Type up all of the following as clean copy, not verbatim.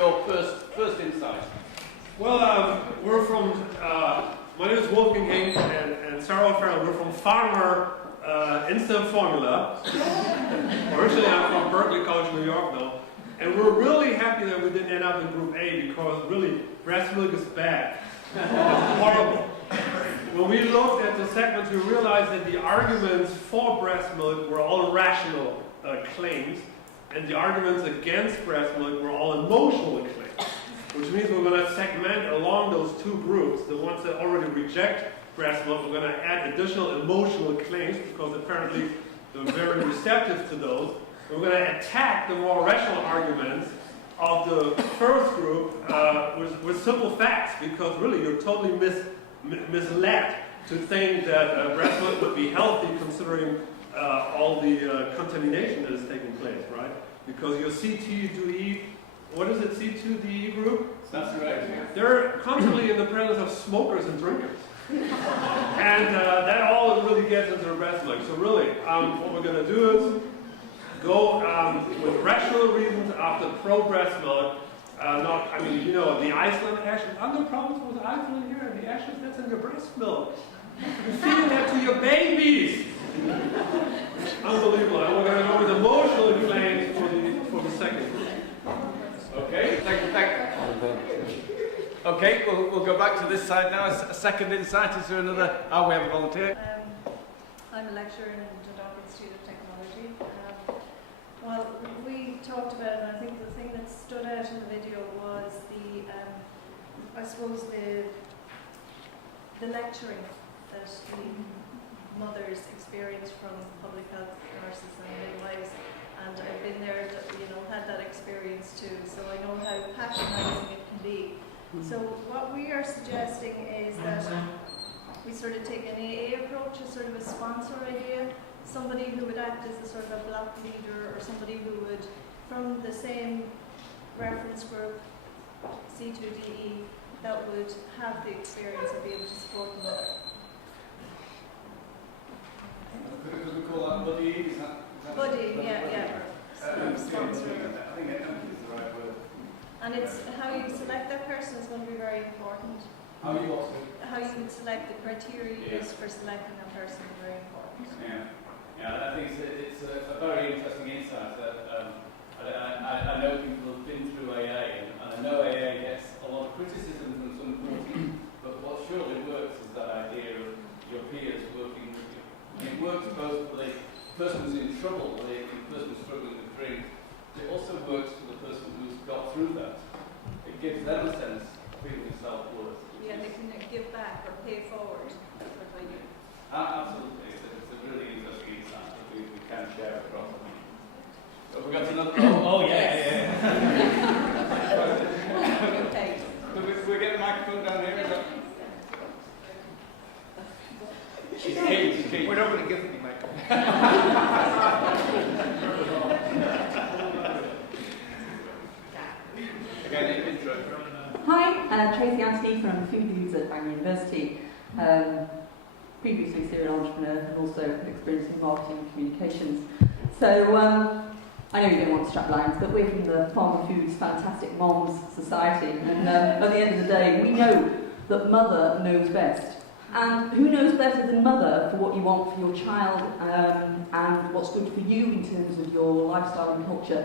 your first insight? Well, we're from, my name is Wolfgang Hink and Sarah O'Farrell. We're from Farmer Instant Formula. Originally, I'm from Berkeley College, New York, though. And we're really happy that we didn't end up in Group A because really, breast milk is bad. It's horrible. When we looked at the segments, we realized that the arguments for breast milk were all rational claims, and the arguments against breast milk were all emotional claims. Which means we're going to segment along those two groups. The ones that already reject breast milk, we're going to add additional emotional claims because apparently they're very receptive to those. We're going to attack the more rational arguments of the first group with simple facts, because really you're totally misled to think that breast milk would be healthy considering all the contamination that is taking place, right? Because your C2D, what is it, C2D group? That's correct. Yeah. They're constantly in the presence of smokers and drinkers. And that all really gets into the breast milk. So really, what we're going to do is go with rational reasons after pro-breast milk. The Iceland ashes. Are there problems with Iceland here? And the ashes, that's in your breast milk. You're feeding that to your babies. Unbelievable. And we're going to go with emotional claims for the second group. Okay, thank you. Okay, we'll go back to this side now. A second insight. Is there another? Oh, we have a volunteer. I'm a lecturer in the Dundalk Institute of Technology. Well, we talked about it, and I think the thing that stood out in the video was the lecturing that the mothers experience from public health nurses and midwives. And I've been there, had that experience too, so I know how patronising it can be. So what we are suggesting is that we sort of take an AA approach, as sort of a sponsor idea, somebody who would act as a sort of a block leader, or somebody who would, from the same reference group, C2DE, that would have the experience and be able to support the mother. Could we call that buddy? Is that buddy, yeah. Sponsor. I think is the right word. And it's how you select that person is going to be very important. How you would select the criteria you use for selecting that person is very important. Yeah, I think it's a very interesting insight. I know people have been through AA, and I know AA gets a lot of criticism from some parties, but what surely works is that idea of your peers working with you. And it works both for the person who's in trouble, the person who's struggling with drink. It also works for the person who's got through that. It gives them a sense of feeling self-worth. Yeah, they can give back or pay forward. That's what I do. Absolutely. It's a really interesting insight that we can share across. Have we got another? Yeah. Okay. Can we get the microphone down here? She's keen. We're not going to give you the microphone. Again, intro. Hi, Tracy Anthony from Behaviours at Bangor University. Previously serial entrepreneur and also experience in marketing and communications. So I know you don't want strap lines, but we're from the Farmer Foods Fantastic Moms Society, and at the end of the day, we know that mother knows best. And who knows better than mother for what you want for your child and what's good for you in terms of your lifestyle and culture,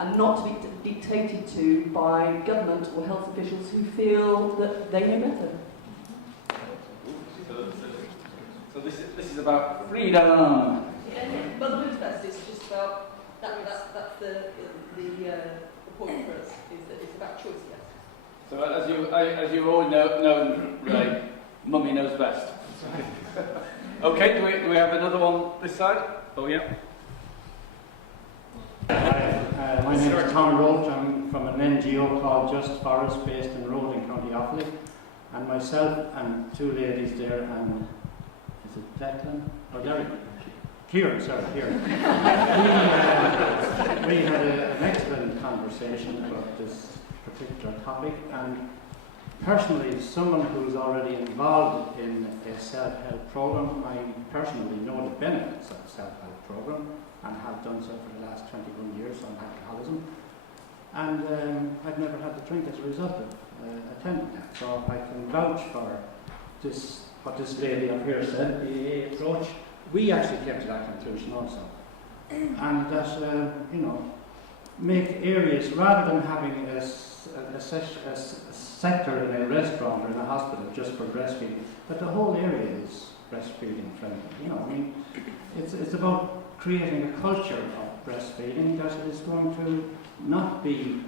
and not to be dictated to by government or health officials who feel that they know better. So this is about freedom. Mother knows best is just about that's the point for us, is that it's about choice, yes. So as you all know, Ray, Mummy knows best. Okay, do we have another one this side? Oh yeah. Hi, my name is Tom Roach. I'm from an NGO called Just Forest, based in Rowling, County Offaly. And myself and two ladies there, and is it Declan? Or Derek? Kieran. We had an excellent conversation about this particular topic, and personally, as someone who's already involved in a self-help program, I personally know the benefits of a self-help program and have done so for the last 21 years on alcoholism. and I've never had to drink as a result of attending that. So I can vouch for this, what this lady up here said, the AA approach. We actually came to that conclusion also. And that, you know, make areas, rather than having a sector in a restaurant or in a hospital just for breastfeeding, that the whole area is breastfeeding friendly. You know, I mean, it's about creating a culture of breastfeeding that is going to not be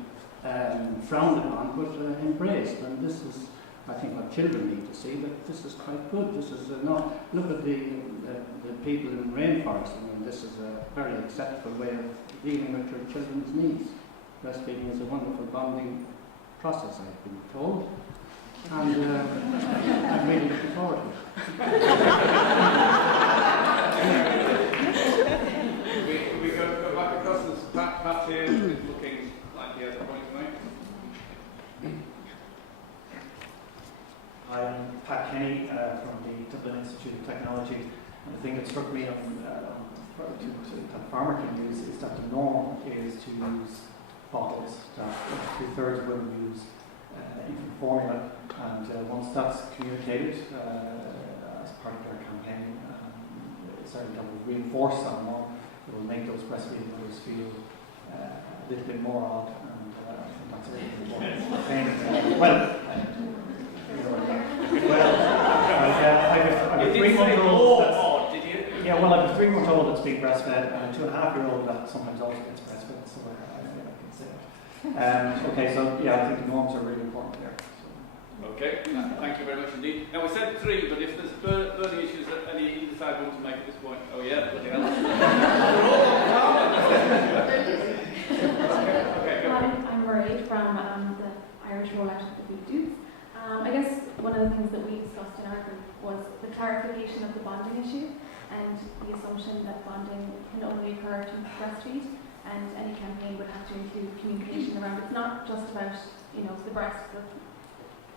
frowned upon, but embraced. And this is, I think, what children need to see, that this is quite good. This is not, look at the people in the rainforest. I mean, this is a very acceptable way of dealing with your children's needs. Breastfeeding is a wonderful bonding process, I've been told. And I'm really looking forward to it. we go back across this Pat here, who's looking like he has a point to make. Hi, I'm Pat Kenny from the Dublin Institute of Technology, and the thing that struck me that farmer can use is that the norm is to use bottles that 2/3 of women use infant formula, and once that's communicated as part of their campaign, certainly that will reinforce that norm. It will make those breastfeeding mothers feel a little bit more odd, and I think that's a really important thing. I have a 3-month-old. Did you? Yeah, well, I have a 3-month-old that's being breastfed, and a 2.5-year-old that sometimes also gets breastfed, so I can say it. Okay, so yeah, I think the norms are really important there. So. Okay, thank you very much indeed. Now we said 3, but if there's burning issues that any either side want to make at this point, oh yeah, bloody hell. We're all on power. Okay, go. I'm Marie from the Irish rollout of the Behaviours. I guess one of the things that we discussed in our group was the clarification of the bonding issue and the assumption that bonding can only occur to breastfeed, and any campaign would have to include communication around it. It's not just about, you know, the breast that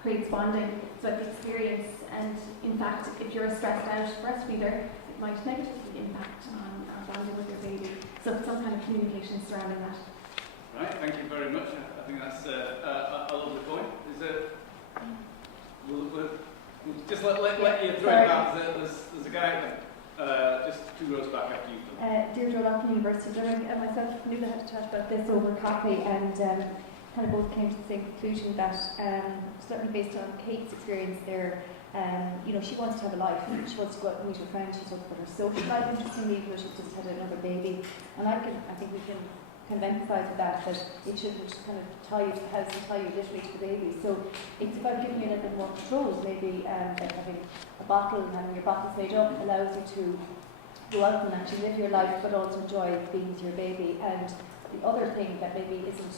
creates bonding, it's about the experience, and in fact, if you're a stressed out breastfeeder, it might negatively impact on bonding with your baby. So some kind of communication surrounding that. Right, thank you very much. I think that's a lovely point. Is it? We'll just let you through that. There's a guy just 2 rows back after you. Deirdre O'Loughlin from University of Stirling and myself knew that I had to chat about this over coffee, and kind of both came to the same conclusion that certainly based on Kate's experience there, you know, she wants to have a life. She wants to go out and meet her friends. She's looking for her social life, interestingly, because she's just had another baby. And I think we can kind of emphasise with that it shouldn't kind of tie you to the house and tie you literally to the baby. So it's about giving you a little bit more control. Maybe like having a bottle and having your bottles made up allows you to go out and actually live your life, but also enjoy being with your baby. And the other thing that maybe isn't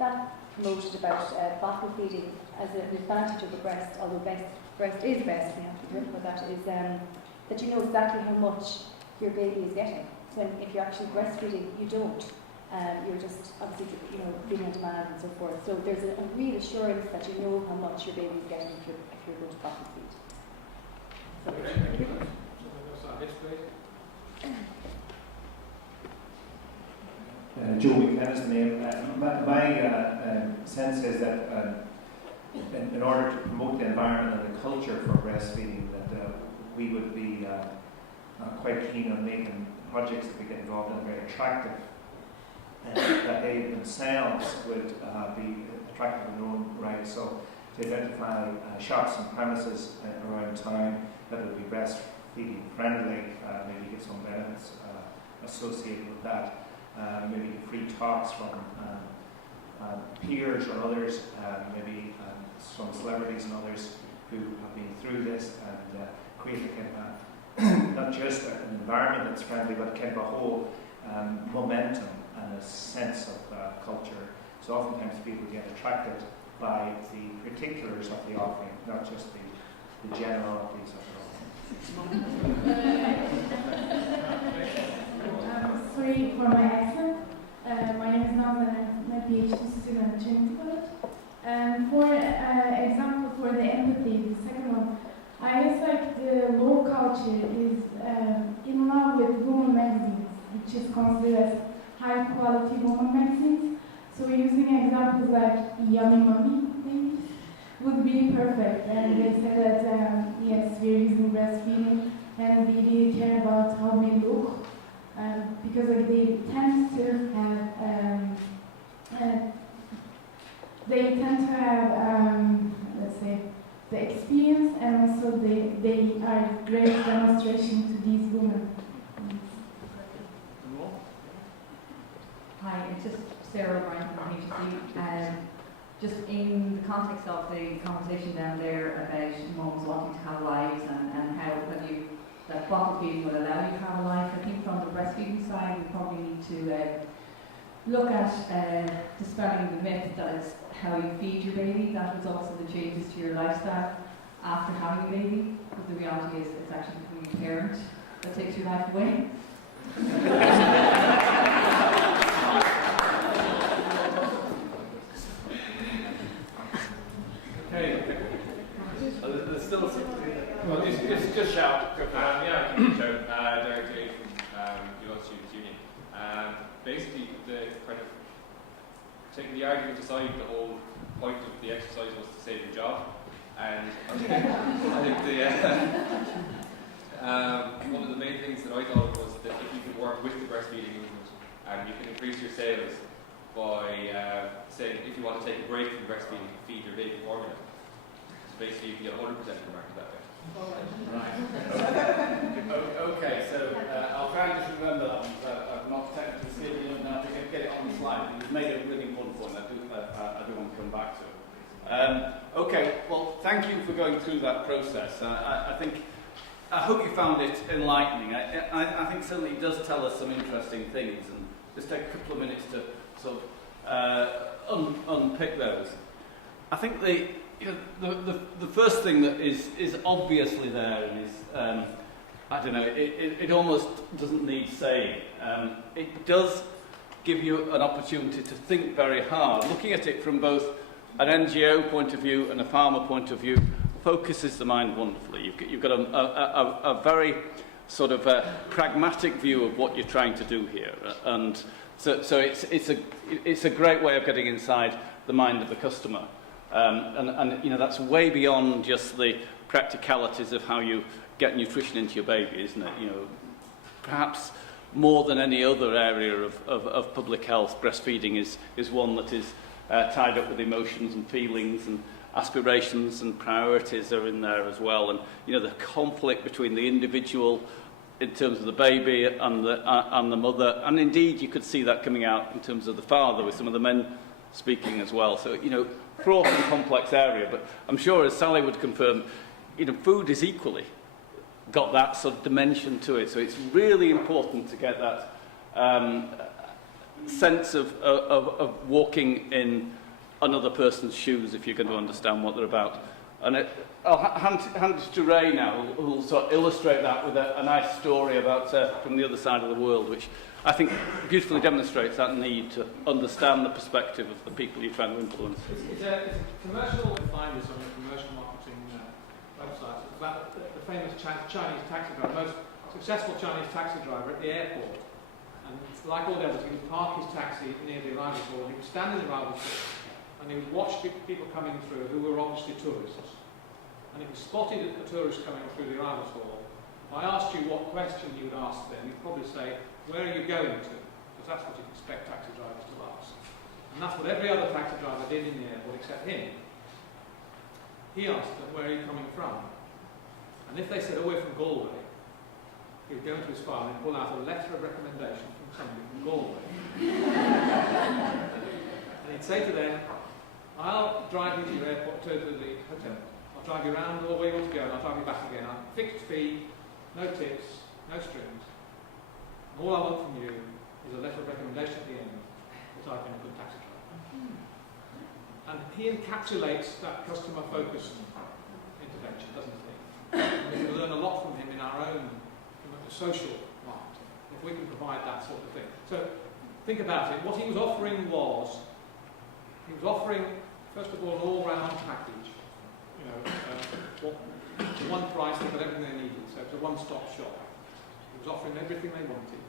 that promoted about bottle feeding as an advantage of the breast, although breast is best, we have to be careful about that, is that you know exactly how much your baby is getting. When if you're actually breastfeeding, you don't. You're just obviously, you know, being on demand and so forth. So there's a real assurance that you know how much your baby is getting if you're going to bottle feed. So, Okay, thank you. Joe McKenna's the name. My sense is that in order to promote the environment and the culture for breastfeeding, that we would be quite keen on making projects that we get involved in very attractive, that they themselves would be attractive in their own right. So to identify shops and premises around town that would be breastfeeding friendly, maybe get some benefits associated with that. Maybe free talks from peers or others, maybe some celebrities and others who have been through this, and create a kind of not just an environment that's friendly, but kind of a whole momentum and a sense of culture. So oftentimes people get attracted by the particulars of the offering, not just the generalities of the offering. Sorry for my accent. My name is Nazan and I'm a PhD student at Trinity College. For example, for the empathy, the second one, I guess like the law culture is in love with women magazines, which is considered as high quality women magazines. So using examples like yummy mommy things would be perfect. And they said that yes, we're using breastfeeding and we really care about how we look because like, they tend to have let's say the experience, and also they are great demonstration to these women. Hi, it's just Sarah O'Brien from HSE. Just in the context of the conversation down there about mums wanting to have lives and how that bottle feeding will allow you to have a life, I think from the breastfeeding side we probably need to look at dispelling the myth that it's how you feed your baby that results in the changes to your lifestyle after having a baby. But the reality is it's actually becoming a parent that takes your life away. Okay. There's still well, just shout. Yeah, I can shout. Derek J from US Students Union. Basically, the kind of taking the argument aside, the whole point of the exercise was to save your job, and I think one of the main things that I thought was that if you can work with the breastfeeding movement, and you can increase your sales by saying if you want to take a break from breastfeeding, feed your baby formula. So basically, you can get 100% of the market that way. Right. Okay, so I'll try and just remember that one, because I'm not technically skilled enough to get it on the slide. You've made a really important point I do want to come back to. Okay, well, thank you for going through that process. I hope you found it enlightening. I think certainly it does tell us some interesting things, and just take a couple of minutes to sort of unpick those. I think the first thing that is obviously there and is I don't know, it almost doesn't need saying. It does give you an opportunity to think very hard. Looking at it from both an NGO point of view and a farmer point of view focuses the mind wonderfully. You've got a very sort of pragmatic view of what you're trying to do here, and so it's a great way of getting inside the mind of the customer. And you know, that's way beyond just the practicalities of how you get nutrition into your baby, isn't it? You know, perhaps more than any other area of public health, breastfeeding is one that is tied up with emotions and feelings, and aspirations and priorities are in there as well. And you know, the conflict between the individual in terms of the baby and the mother, and indeed you could see that coming out in terms of the father with some of the men speaking as well. So you know, fraught and complex area, but I'm sure, as Sally would confirm, you know, food is equally got that sort of dimension to it. So it's really important to get that sense of walking in another person's shoes if you're going to understand what they're about. And I'll hand it to Ray now, who will sort of illustrate that with a nice story about from the other side of the world, which I think beautifully demonstrates that need to understand the perspective of the people you're trying to influence. It's a commercial finders on a commercial marketing website. It's about the famous Chinese taxi driver, the most successful Chinese taxi driver at the airport. And like all the others, he would park his taxi near the arrivals hall, and he would stand in the arrivals hall, and he would watch people coming through who were obviously tourists. And if he spotted a tourist coming through the arrivals hall, if I asked you what question you would ask them, you'd probably say, "Where are you going to?" Because that's what you'd expect taxi drivers to ask. And that's what every other taxi driver did in the airport except him. He asked them, "Where are you coming from?" And if they said, "Oh, we're from Galway," he would go into his file and pull out a letter of recommendation from somebody from Galway. And he'd say to them, "I'll drive you to your airport, to the hotel. I'll drive you around all the way you want to go, and I'll drive you back again. I'll fixed fee, no tips, no strings. And all I want from you is a letter of recommendation at the end that I've been a good taxi driver." And he encapsulates that customer-focused intervention, doesn't he? And we can learn a lot from him in our own social marketing, if we can provide that sort of thing. So think about it. What he was offering was, he was offering, first of all, an all-round package. You know, one price, they got everything they needed. So it was a one-stop shop. He was offering everything they wanted.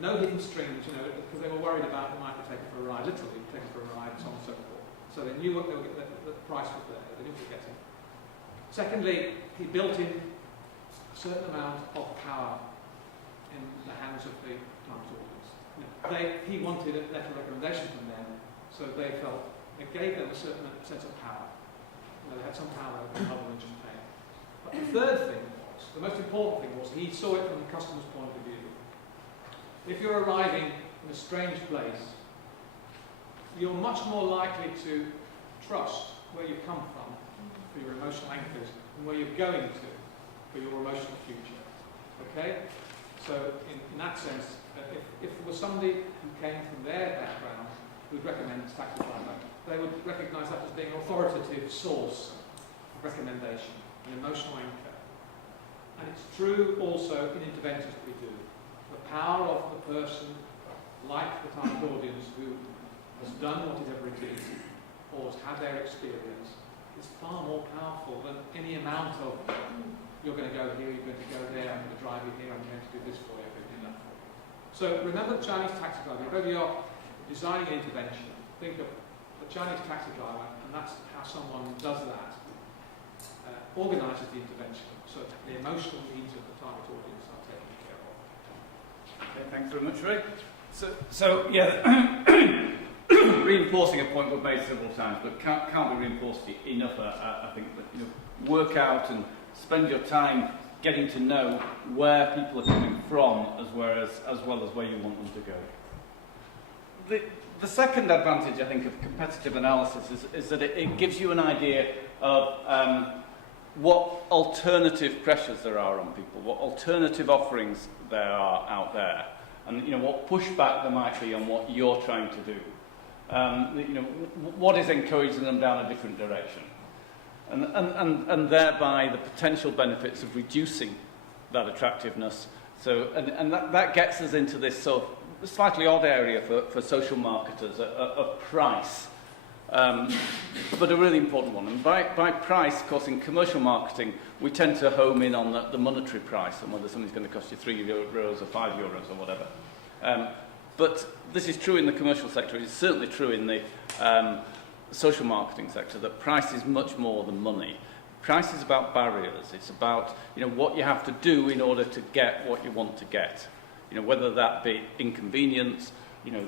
No hidden strings, you know, because they were worried about they might be taken for a ride, literally taken for a ride, so on and so forth. So they knew what they were getting, the price was there, they knew what they were getting. Secondly, he built in a certain amount of power in the hands of the Times audience. You know, he wanted a letter of recommendation from them, so they felt it gave them a certain sense of power. You know, they had some power over other than just paying. But the third thing was, the most important thing was, he saw it from the customer's point of view. If you're arriving in a strange place, you're much more likely to trust where you've come from for your emotional anchors and where you're going to for your emotional future. Okay? So in that sense, if there was somebody who came from their background who would recommend this taxi driver, they would recognise that as being an authoritative source of recommendation, an emotional anchor. And it's true also in interventions that we do. The power of the person, like the target audience, who has done whatever it is, or has had their experience, is far more powerful than any amount of, you're going to go here, you're going to go there, I'm going to drive you here, I'm going to do this for you, I'm going to do that for you. So remember the Chinese taxi driver. Whenever you're designing an intervention, think of the Chinese taxi driver, and that's how someone does that, organises the intervention, so that the emotional needs of the target audience are taken care of. Okay, thanks very much, Ray. So yeah, reinforcing a point we've made several times, but can't be reinforced enough. I think that, you know, work out and spend your time getting to know where people are coming from, as well as where you want them to go. The second advantage, I think, of competitive analysis is that it gives you an idea of what alternative pressures there are on people, what alternative offerings there are out there, and, you know, what pushback there might be on what you're trying to do. You know, what is encouraging them down a different direction, and thereby the potential benefits of reducing that attractiveness. So, and that gets us into this sort of slightly odd area for social marketers of price. But a really important one. And by price, of course, in commercial marketing, we tend to home in on the monetary price and whether something's going to cost you €3 or €5 or whatever. But this is true in the commercial sector. It's certainly true in the social marketing sector, that price is much more than money. Price is about barriers. It's about, you know, what you have to do in order to get what you want to get. You know, whether that be inconvenience. You know,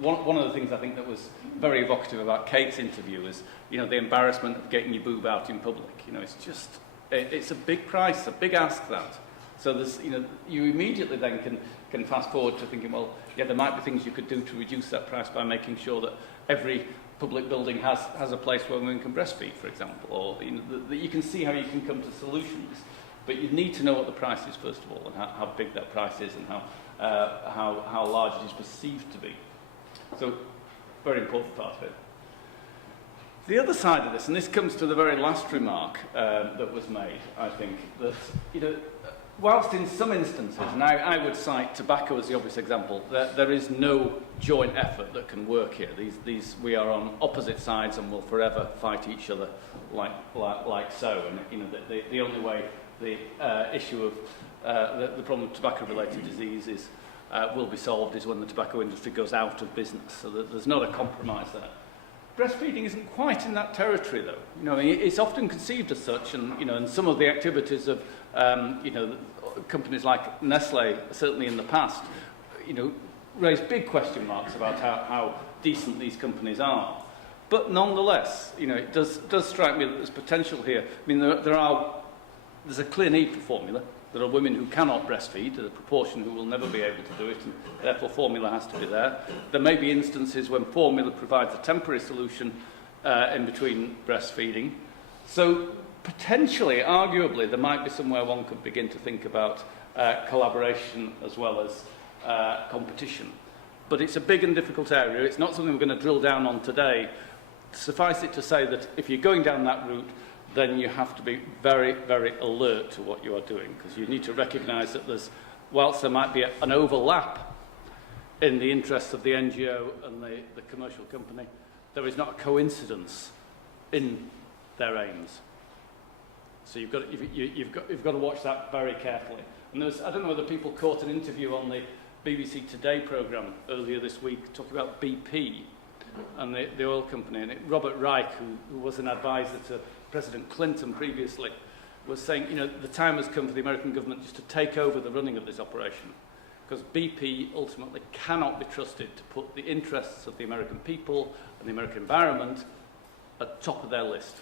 one of the things I think that was very evocative about Kate's interview is, you know, the embarrassment of getting your boob out in public. You know, it's just, it's a big price, a big ask, that. So there's, you know, you immediately then can fast forward to thinking, well, yeah, there might be things you could do to reduce that price by making sure that every public building has a place where women can breastfeed, for example, or, you know, that you can see how you can come to solutions. But you need to know what the price is, first of all, and how big that price is, and how large it is perceived to be. So, very important part of it. The other side of this, and this comes to the very last remark that was made, I think, that, you know, whilst in some instances, and I would cite tobacco as the obvious example, there is no joint effort that can work here. We are on opposite sides and will forever fight each other like so. And, you know, the only way the issue of the problem of tobacco-related diseases will be solved is when the tobacco industry goes out of business. So there's not a compromise there. Breastfeeding isn't quite in that territory, though. You know, it's often conceived as such, and, you know, and some of the activities of you know, companies like Nestle, certainly in the past, you know, raise big question marks about how decent these companies are. But nonetheless, you know, it does strike me that there's potential here. I mean, there's a clear need for formula. There are women who cannot breastfeed, there's a proportion who will never be able to do it, and therefore formula has to be there. There may be instances when formula provides a temporary solution in between breastfeeding. So potentially, arguably, there might be somewhere one could begin to think about collaboration as well as competition. But it's a big and difficult area. It's not something we're going to drill down on today. Suffice it to say that if you're going down that route, then you have to be very, very alert to what you are doing, because you need to recognise that whilst there might be an overlap in the interests of the NGO and the commercial company, there is not a coincidence in their aims. So you've got to watch that very carefully. And I don't know whether people caught an interview on the BBC Today programme earlier this week talking about BP and the oil company. And Robert Reich, who was an advisor to President Clinton previously, was saying, the time has come for the American government just to take over the running of this operation, because BP ultimately cannot be trusted to put the interests of the American people and the American environment at the top of their list,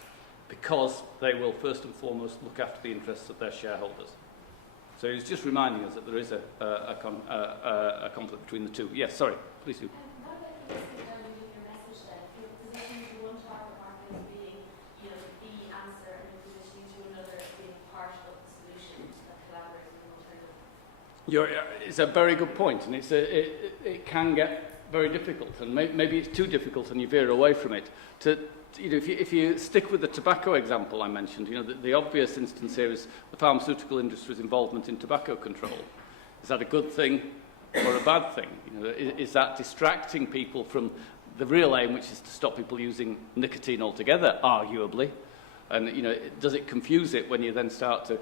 because they will first and foremost look after the interests of their shareholders. So he's just reminding us that there is a conflict between the two. Yes, sorry, please do. What about the risk of diluting your message then? If you're positioning to one target market as being, the answer, and you're positioning to another as being part of the solution that collaborates with an alternative? It's a very good point, and it can get very difficult, and maybe it's too difficult, and you veer away from it. If you stick with the tobacco example I mentioned, the obvious instance here is the pharmaceutical industry's involvement in tobacco control. Is that a good thing or a bad thing? Is that distracting people from the real aim, which is to stop people using nicotine altogether, arguably? And does it confuse it when you then start to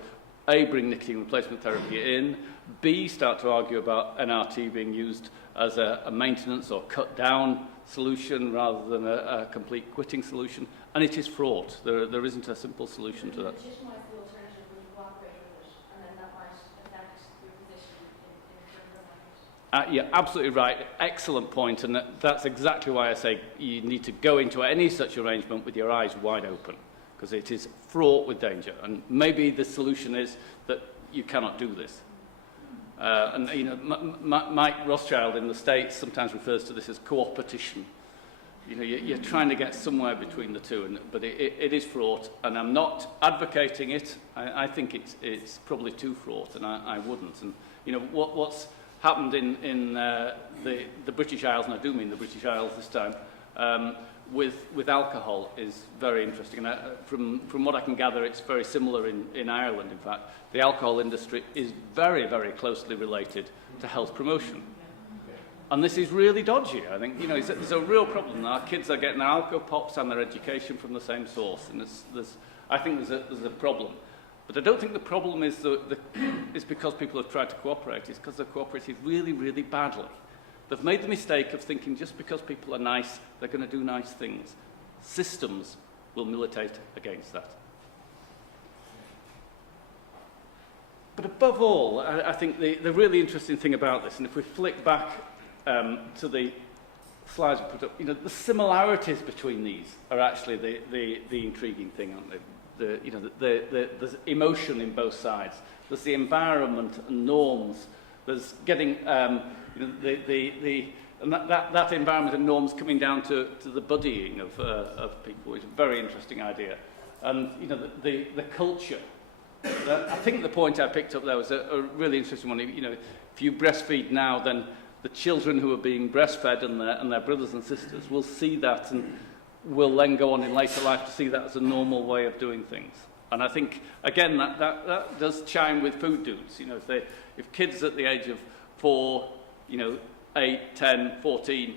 A, bring nicotine replacement therapy in, B, start to argue about NRT being used as a maintenance or cut down solution rather than a complete quitting solution? And it is fraught. There isn't a simple solution to that. Legitimise the alternative when you cooperate with it, and then that might affect your position in terms of Yeah, absolutely right. Excellent point. And that's exactly why I say you need to go into any such arrangement with your eyes wide open, because it is fraught with danger. And maybe the solution is that you cannot do this. Mike Rothschild in the States sometimes refers to this as co-opetition. You're trying to get somewhere between the two, but it is fraught, and I'm not advocating it. I think it's probably too fraught, and I wouldn't. And what's happened in the British Isles, and I do mean the British Isles this time, with alcohol is very interesting. And from what I can gather, it's very similar in Ireland, in fact. The alcohol industry is very, very closely related to health promotion. And this is really dodgy. I think, there's a real problem. Our kids are getting their alcohol pops and their education from the same source. And I think there's a problem. But I don't think the problem is because people have tried to cooperate. It's because they've cooperated really, really badly. They've made the mistake of thinking just because people are nice, they're going to do nice things. Systems will militate against that. But above all, I think the really interesting thing about this, and if we flick back to the slides we put up, the similarities between these are actually the intriguing thing, aren't they? There's emotion in both sides. There's the environment and norms. There's getting and that environment and norms coming down to the buddying of people, which is a very interesting idea. And the culture. I think the point I picked up there was a really interesting one. If you breastfeed now, then the children who are being breastfed and their brothers and sisters will see that and will then go on in later life to see that as a normal way of doing things. And I think, again, that does chime with food dues. If kids at the age of 4, 8, 10, 14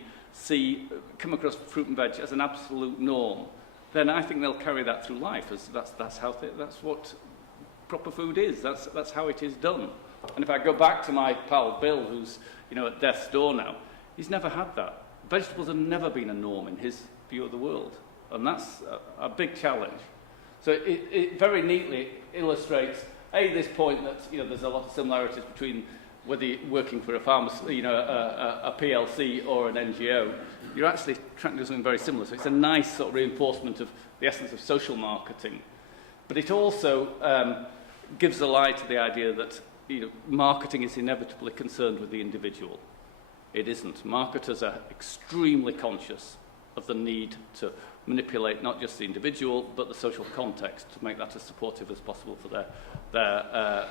come across fruit and veg as an absolute norm, then I think they'll carry that through life. That's what proper food is. That's how it is done. And if I go back to my pal Bill, who's at death's door now, he's never had that. Vegetables have never been a norm in his view of the world, and that's a big challenge. So it very neatly illustrates this point that there's a lot of similarities between whether you're working for a pharmacy, a PLC or an NGO. You're actually trying to do something very similar. So it's a nice sort of reinforcement of the essence of social marketing. But it also gives a lie to the idea that marketing is inevitably concerned with the individual. It isn't. Marketers are extremely conscious of the need to manipulate not just the individual, but the social context to make that as supportive as possible for their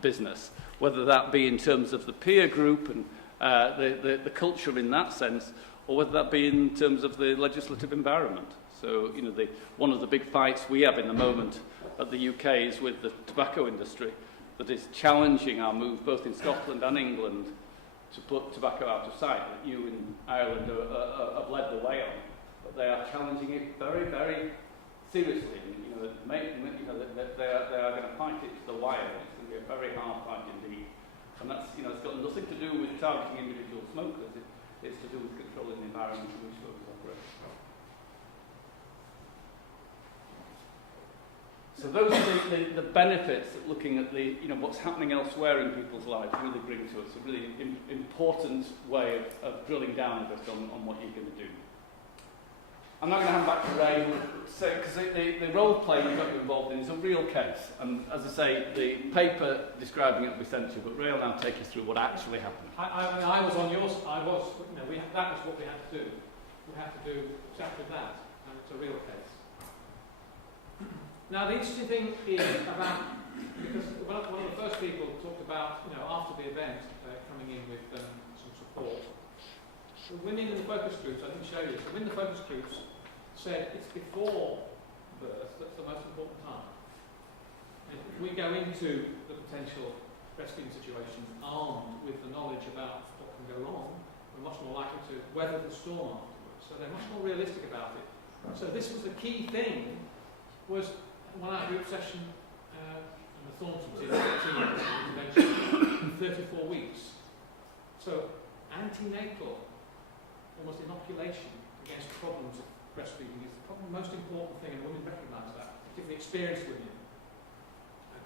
business. Whether that be in terms of the peer group and the culture in that sense, or whether that be in terms of the legislative environment. So, one of the big fights we have in the moment at the UK is with the tobacco industry that is challenging our move, both in Scotland and England, to put tobacco out of sight, that you in Ireland have led the way on. But they are challenging it very, very seriously. They are going to fight it to the wire. It's going to be a very hard fight indeed. And that's, it's got nothing to do with targeting individual smokers. It's to do with controlling the environment in which smokers operate. So those are the benefits that looking at what's happening elsewhere in people's lives really bring to us. A really important way of drilling down a bit on what you're going to do. I'm not going to hand back to Ray, because the role play you got involved in is a real case. And as I say, the paper describing it will be sent to you, but Ray will now take you through what actually happened. I was on yours. That was what we had to do. We had to do exactly that, and it's a real case. Now, the interesting thing is about, because one of the first people talked about, after the event, coming in with some support. The women in the focus groups, I didn't show you, the women in the focus groups said it's before birth that's the most important time. And if we go into the potential breastfeeding situation armed with the knowledge about what can go wrong, we're much more likely to weather the storm afterwards. So they're much more realistic about it. So this was the key thing, was one-hour group session, and the Thorntons in intervention, 34 weeks. So antenatal, almost inoculation against problems of breastfeeding is probably the most important thing, and women recognise that, particularly experienced women.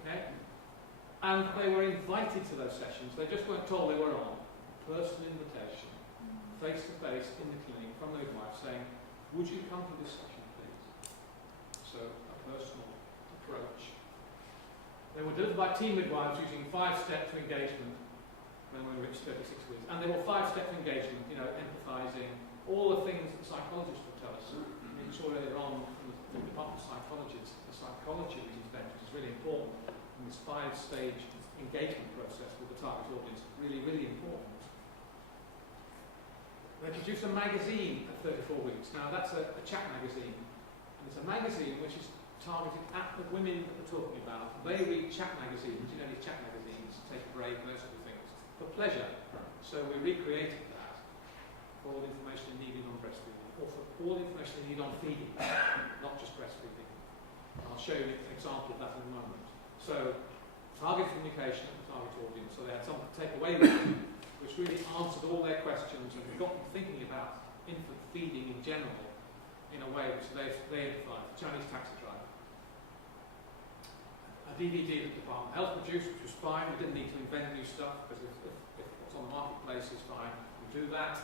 Okay? And they were invited to those sessions. They just weren't told they were on. Personal invitation, face-to-face in the clinic from the midwife saying, would you come to this session, please? So, a personal approach. They were delivered by team midwives using 5 steps to engagement when we reached 36 weeks. And they were 5 steps of engagement, empathising, all the things that the psychologists would tell us. We saw earlier on from the Department of Psychologists, the psychology of these events is really important. And this 5-stage engagement process with the target audience is really, really important. They produced a magazine at 34 weeks. Now that's a chat magazine. And it's a magazine which is targeted at the women that we're talking about. They read chat magazines, these chat magazines, Take a Break, those sort of things, for pleasure. So we recreated that for all the information they needed on breastfeeding, or for all the information they need on feeding, not just breastfeeding. I'll show you an example of that in a moment. So, target communication at the target audience, so they had something to take away with them, which really answered all their questions and got them thinking about infant feeding in general in a way which they emphasised. The Chinese taxi driver. A DVD that the Department of Health produced, which was fine. We didn't need to invent new stuff, because if what's on the marketplace is fine, we do that.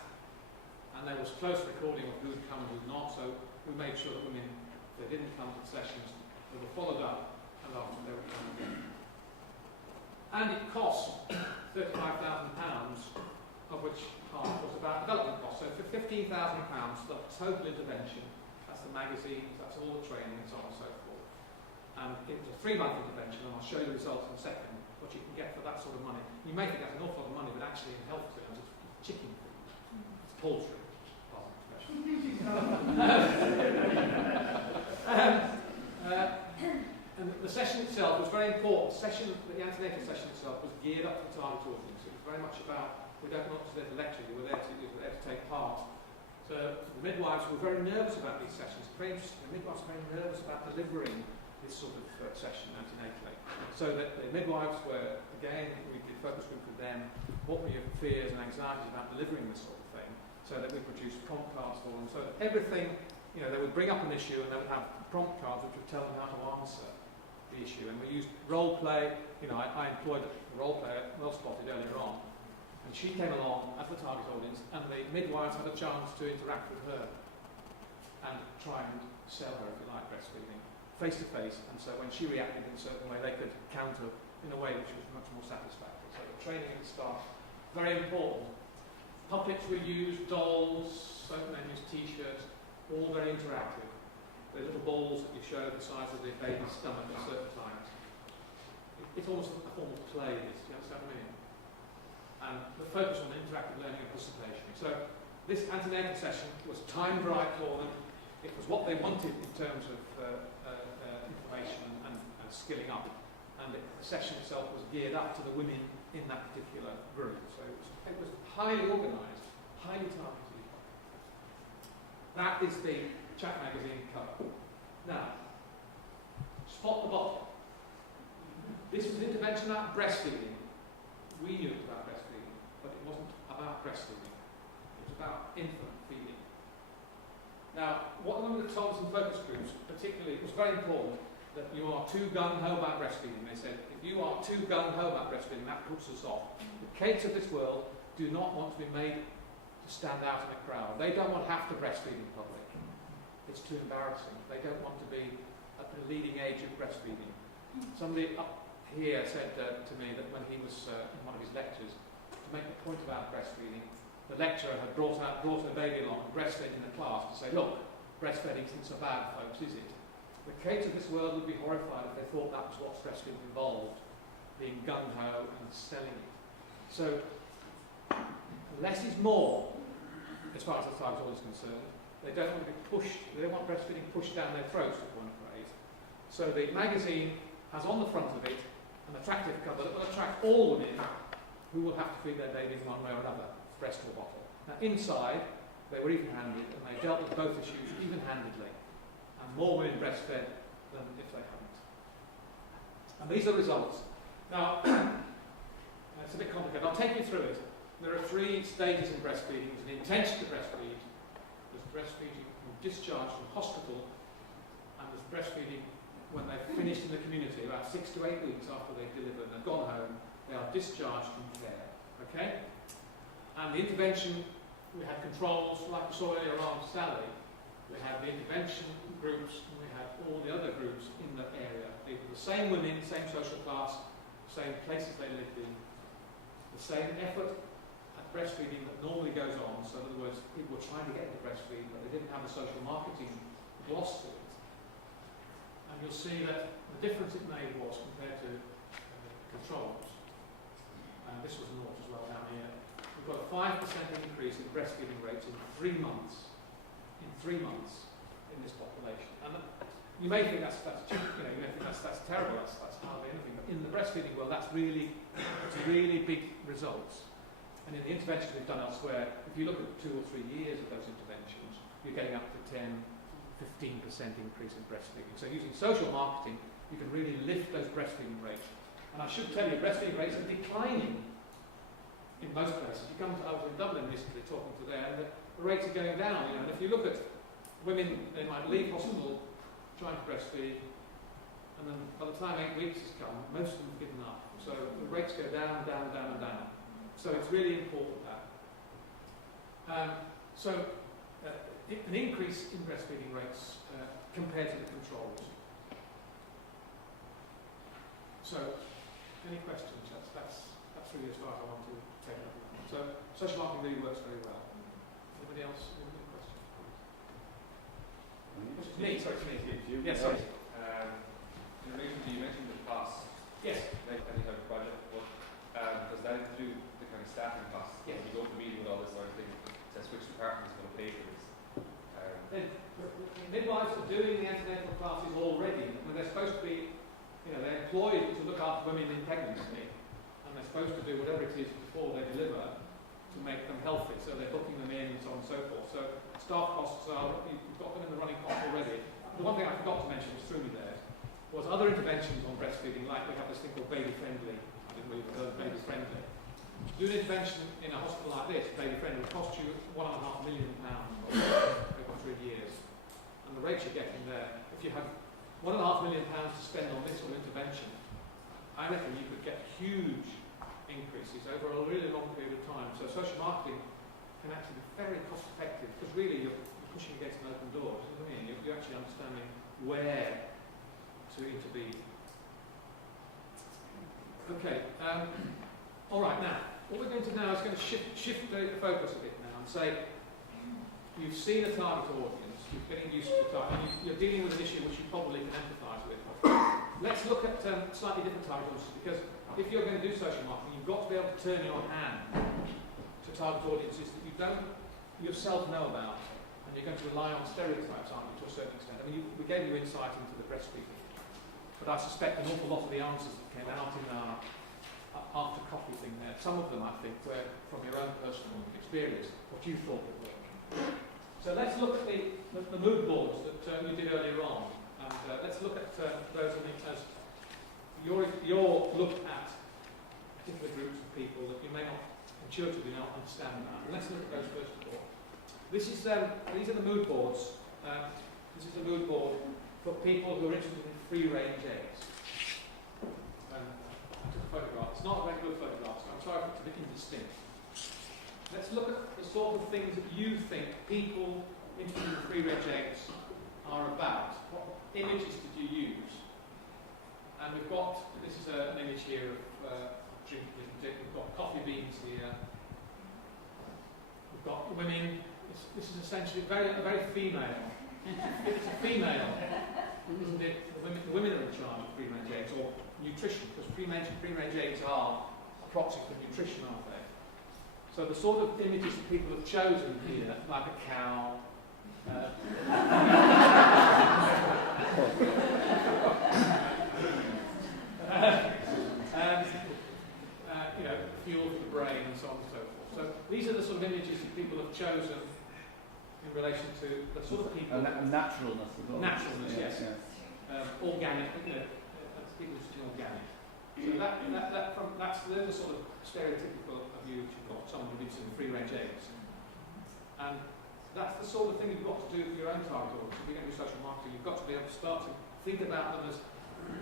And there was close recording of who would come and who would not, so we made sure that women, if they didn't come to the sessions, they were followed up, and after they would come again. And it cost £35,000, of which half was about development costs. So for £15,000, the total intervention, that's the magazines, that's all the training, and so on and so forth. And it was a 3-month intervention, and I'll show you the results in a second, what you can get for that sort of money. You may think that's an awful lot of money, but actually in health terms, it's chicken food. It's poultry. And the session itself was very important. The antenatal session itself was geared up for the target audience. It was very much about, we don't want to there to lecture, you were there to take part. So the midwives were very nervous about these sessions. Very interesting. The midwives were very nervous about delivering this sort of session antenatally. So that the midwives were, again, we did focus group with them, what were your fears and anxieties about delivering this sort of thing, so that we produced prompt cards for them. So that everything, they would bring up an issue and they would have prompt cards which would tell them how to answer the issue. And we used role play. I employed a role player, well spotted earlier on, and she came along as the target audience, and the midwives had a chance to interact with her and try and sell her, if you like, breastfeeding face to face. And so when she reacted in a certain way, they could counter in a way which was much more satisfactory. So the training of the staff, very important. Puppets were used, dolls, soap menus, t-shirts, all very interactive. The little balls that you show the size of the baby's stomach at certain times. It's almost a form of play, this, do you understand what I mean? And the focus on interactive learning and participation. So this antenatal session was timed right for them. It was what they wanted in terms of information and skilling up. And the session itself was geared up to the women in that particular group. So it was highly organised, highly targeted. That is the chat magazine cover. Now, spot the bottle. This was an intervention about breastfeeding. we knew it was about breastfeeding, but it wasn't about breastfeeding. It was about infant feeding. Now, what one of the told us in focus groups, particularly, it was very important that you are too gung-ho about breastfeeding. They said, if you are too gung-ho about breastfeeding, that puts us off. The kids of this world do not want to be made to stand out in a crowd. They don't want to have to breastfeed in public. It's too embarrassing. They don't want to be at the leading age of breastfeeding. Somebody up here said to me that when he was in one of his lectures, to make a point about breastfeeding, the lecturer had brought a baby along and breastfed in the class to say, look, breastfeeding isn't so bad, folks, is it? The kids of this world would be horrified if they thought that was what breastfeeding involved, being gung-ho and selling it. So, less is more, as far as the target audience is concerned. They don't want to be pushed, they don't want breastfeeding pushed down their throats, at one phrase. So the magazine has on the front of it an attractive cover that will attract all women who will have to feed their babies one way or another, breast or bottle. Now inside, they were even-handed and they dealt with both issues even-handedly. And more women breastfed than if they hadn't. And these are results. Now, it's a bit complicated. I'll take you through it. There are 3 stages in breastfeeding. There's an intention to breastfeed, there's breastfeeding from discharge from hospital, and there's breastfeeding when they've finished in the community, about 6 to 8 weeks after they've delivered and they've gone home, they are discharged from care. Okay? And the intervention, we had controls, like we saw earlier on Sally. We had the intervention groups, and we had all the other groups in the area. They were the same women, same social class, same places they lived in, the same effort at breastfeeding that normally goes on. So in other words, people were trying to get into breastfeeding, but they didn't have the social marketing gloss to it. And you'll see that the difference it made was compared to controls. And this was naught as well down here. We've got a 5% increase in breastfeeding rates in 3 months. In 3 months in this population. And you may think that's cheap, you may think that's terrible, that's hardly anything. But in the breastfeeding world, it's really big results. And in the interventions we've done elsewhere, if you look at 2 or 3 years of those interventions, you're getting up to 10-15% increase in breastfeeding. So using social marketing, you can really lift those breastfeeding rates. And I should tell you, breastfeeding rates are declining in most places. You come to, I was in Dublin recently talking to there, and the rates are going down. And if you look at women, they might leave hospital trying to breastfeed, and then by the time 8 weeks has come, most of them have given up. So the rates go down, down, down, and down. So it's really important that. An increase in breastfeeding rates compared to the controls. So, any questions? That's really as far as I want to take it up. So, social marketing really works very well. Anybody else with any questions? Me, sorry, it's me. Yes, sorry. In relation to, you mentioned the cost. Yes. Like any type of project, but does that include the kind of staffing costs? Yes. You go to the meeting with all this sort of thing, says which department is going to pay for this? Midwives are doing the antenatal classes already, and they're supposed to be, they're employed to look after women in pregnancy, and they're supposed to do whatever it is before they deliver to make them healthy, so they're booking them in and so on and so forth. So staff costs you've got them in the running cost already. The one thing I forgot to mention, which threw me there, was other interventions on breastfeeding, like we have this thing called baby-friendly. I didn't really know baby-friendly. To do an intervention in a hospital like this, baby-friendly, will cost you £1.5 million over 3 years. And the rates you're getting there, if you have £1.5 million to spend on this sort of intervention, I reckon you could get huge increases over a really long period of time. So social marketing can actually be very cost effective, because really you're pushing against an open door. You know what I mean? You're actually understanding where to intervene. Okay. All right. Now, what we're going to now is going to shift the focus a bit now and say, you've seen a target audience, you're getting used to the target, and you're dealing with an issue which you probably can empathise with. Let's look at slightly different target audiences, because if you're going to do social marketing, you've got to be able to turn your hand to target audiences that you don't yourself know about, and you're going to rely on stereotypes, aren't you, to a certain extent. I mean, we gave you insight into the breastfeeding, but I suspect an awful lot of the answers that came out in our after coffee thing there, some of them I think were from your own personal experience, what you thought would work. So let's look at the mood boards that you did earlier on, and let's look at those as your look at particular groups of people intuitively not understand that. And let's look at those first of all. These are the mood boards. This is a mood board for people who are interested in free-range eggs. I took a photograph. It's not a very good photograph, so I'm sorry if it's a bit indistinct. Let's look at the sort of things that you think people interested in free-range eggs are about. What images did you use? And we've got, this is an image here of drinking. We've got coffee beans here. We've got women. This is essentially a very female. It's a female, isn't it? The women are in charge of free-range eggs, or nutrition, because free-range eggs are a proxy for nutrition, aren't they? So the sort of images that people have chosen here, like a cow, fuel for the brain and so on and so forth. So these are the sort of images that people have chosen in relation to the sort of people. Naturalness as well. Naturalness, yes. Organic, people interested in organic. So they're the sort of stereotypical of you which you've got someone who's interested in free-range eggs. And that's the sort of thing you've got to do for your own target audience. If you're going to do social marketing, you've got to be able to start to think about them as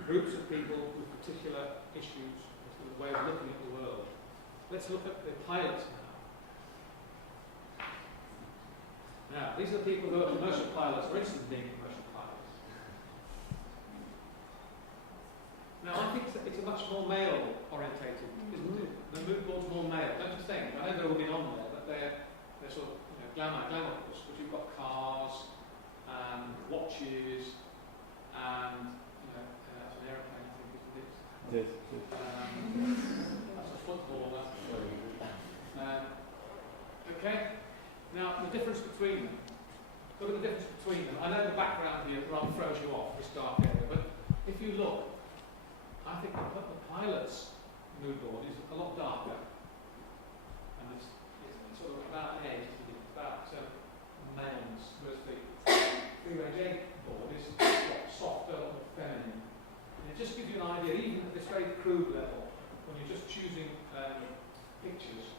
groups of people with particular issues, particular way of looking at the world. Let's look at the pilots now. Now, these are the people who are commercial pilots, or interested in being commercial pilots. Now, I think it's a much more male-orientated, isn't it? The mood board's more male, don't you think? I know they're all been on there, but they're sort of glamorous, but you've got cars and watches and that's an aeroplane, I think, isn't it? Yes. That's a footballer. Okay. Now the difference between them. Look at the difference between them. I know the background here rather throws you off this dark area, but if you look, I think the pilot's mood board is a lot darker, and it's sort of about age. About maleness, whereas the free-range egg board is softer, more feminine. And it just gives you an idea, even at this very crude level, when you're just choosing pictures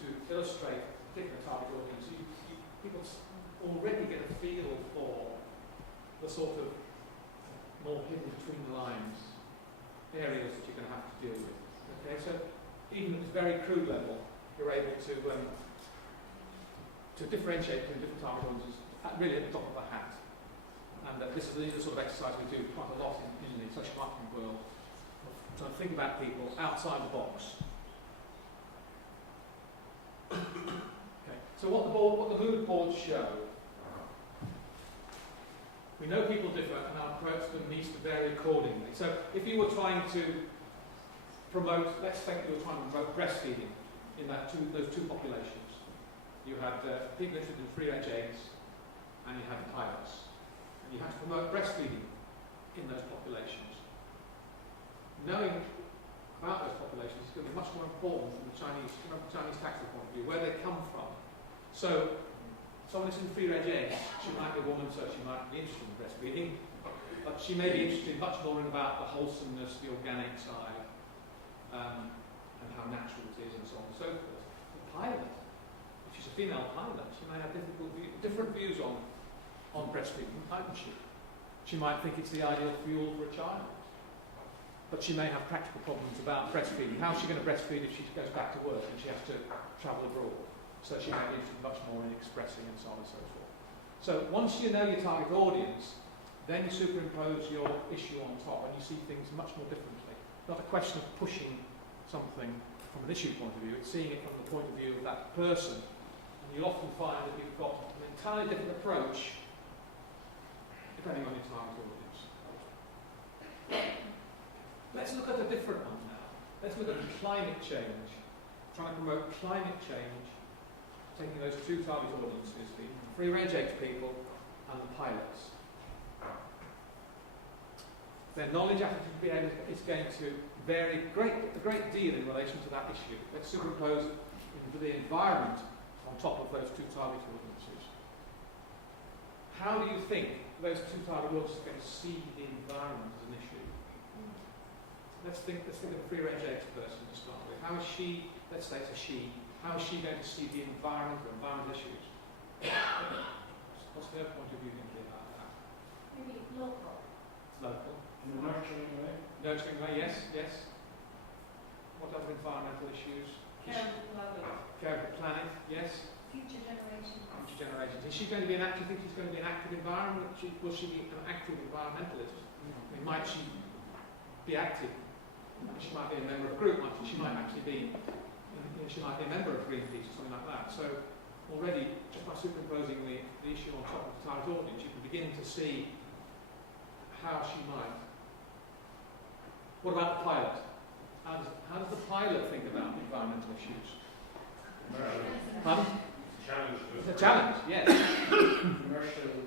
to illustrate a particular target audience, people already get a feel for the sort of more hidden between the lines areas that you're going to have to deal with. Okay, so even at this very crude level, you're able to differentiate between different target audiences really at the top of the hat. And these are the sort of exercises we do quite a lot in the social marketing world, trying to think about people outside the box. Okay. So what the mood boards show, we know people differ and our approach to them needs to vary accordingly. So if you were trying to promote, let's think you were trying to promote breastfeeding in those two populations. You had people interested in free-range eggs, and you had pilots. And you had to promote breastfeeding in those populations. Knowing about those populations is going to be much more important from the Chinese tactical point of view, where they come from. So, someone who's in free-range eggs, she might be a woman, so she might be interested in breastfeeding, but she may be interested much more in about the wholesomeness, the organic side, and how natural it is, and so on and so forth. The pilot, if she's a female pilot, she may have different views on breastfeeding, mightn't she? She might think it's the ideal fuel for a child. But she may have practical problems about breastfeeding. How is she going to breastfeed if she goes back to work and she has to travel abroad? So she may be interested much more in expressing and so on and so forth. So once you know your target audience, then you superimpose your issue on top and you see things much more differently. Not a question of pushing something from an issue point of view, it's seeing it from the point of view of that person. And you'll often find that you've got an entirely different approach depending on your target audience. Let's look at a different one now. Let's look at climate change. Trying to promote climate change, taking those two target audiences, the free-range egg people and the pilots. Their knowledge attitude is going to vary a great deal in relation to that issue. Let's superimpose the environment on top of those two target audiences. How do you think those two target audiences are going to see the environment as an issue? Let's think of a free-range eggs person to start with. How is she, let's say it's a she, how is she going to see the environmental issues? What's her point of view thinking about that? Maybe local. Local. In a nurturing way. Nurturing way, yes. What other environmental issues? Care of the planet. Care of the planet, yes. Future generations. Future generations. Is she going to be an active? Do you think she's going to be an active environment? Will she be an active environmentalist? I mean, might she be active? She might be a member of a group, mightn't she? She might actually be, she might be a member of Greenpeace or something like that. So already, just by superimposing the issue on top of the target audience, you can begin to see how she might. What about the pilot? How does the pilot think about environmental issues? Pardon? Challenge. It's a challenge, yes. Commercial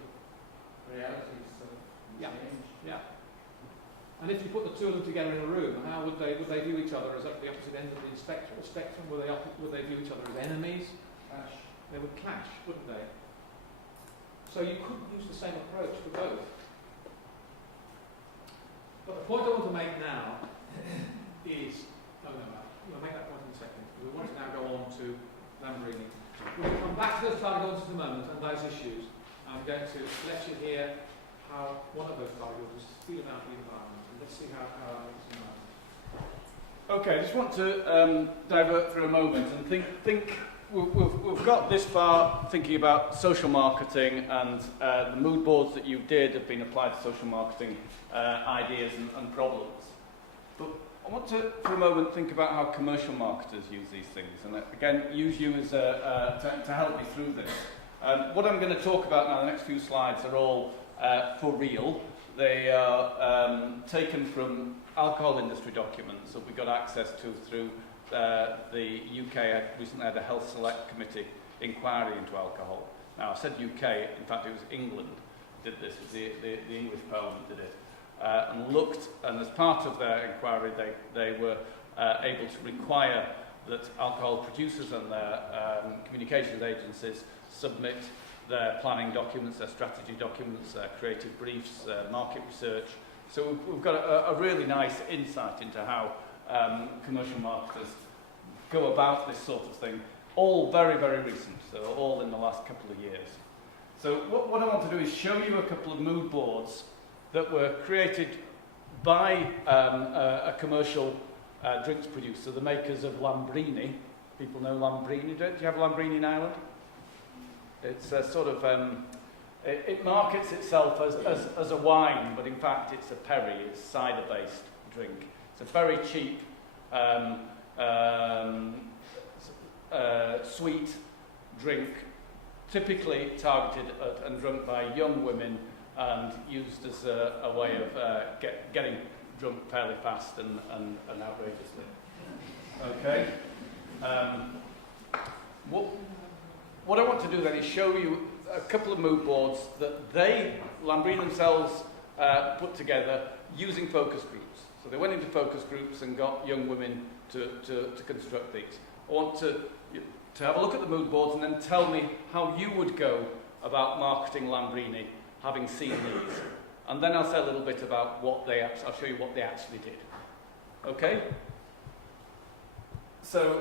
realities of change. Yeah. And if you put the two of them together in a room, how would they view each other as at the opposite end of the spectrum? Would they view each other as enemies? Clash. They would clash, wouldn't they? So you could use the same approach for both. But the point I want to make now is, we'll make that point in a second. We want to now go on to Lambrini. We'll come back to those target audiences in a moment and those issues. I'm going to let you hear how one of those target audiences feel about the environment, and let's see how that makes a moment. Okay, I just want to divert for a moment and think we've got this far thinking about social marketing, and the mood boards that you did have been applied to social marketing ideas and problems. But I want to, for a moment, think about how commercial marketers use these things, and again, use you as to help me through this. What I'm going to talk about now, the next few slides, are all for real. They are taken from alcohol industry documents that we got access to through the UK. I recently had a Health Select Committee inquiry into alcohol. Now, I said UK, in fact it was England did this, the English Parliament did it, and looked, and as part of their inquiry they were able to require that alcohol producers and their communications agencies submit their planning documents, their strategy documents, their creative briefs, market research. So we've got a really nice insight into how commercial marketers go about this sort of thing, all very, very recent, so all in the last couple of years. So what I want to do is show you a couple of mood boards that were created by a commercial drinks producer, the makers of Lambrini. People know Lambrini, do you have Lambrini in Ireland? It's a sort of, it markets itself as a wine, but in fact it's a perry, it's cider-based drink. It's a very cheap, sweet drink, typically targeted at and drunk by young women and used as a way of getting drunk fairly fast and outrageously. Okay. What I want to do then is show you a couple of mood boards that Lambrini themselves put together using focus groups. So they went into focus groups and got young women to construct these. I want to have a look at the mood boards and then tell me how you would go about marketing Lambrini, having seen these. And then I'll say a little bit about I'll show you what they actually did. Okay? So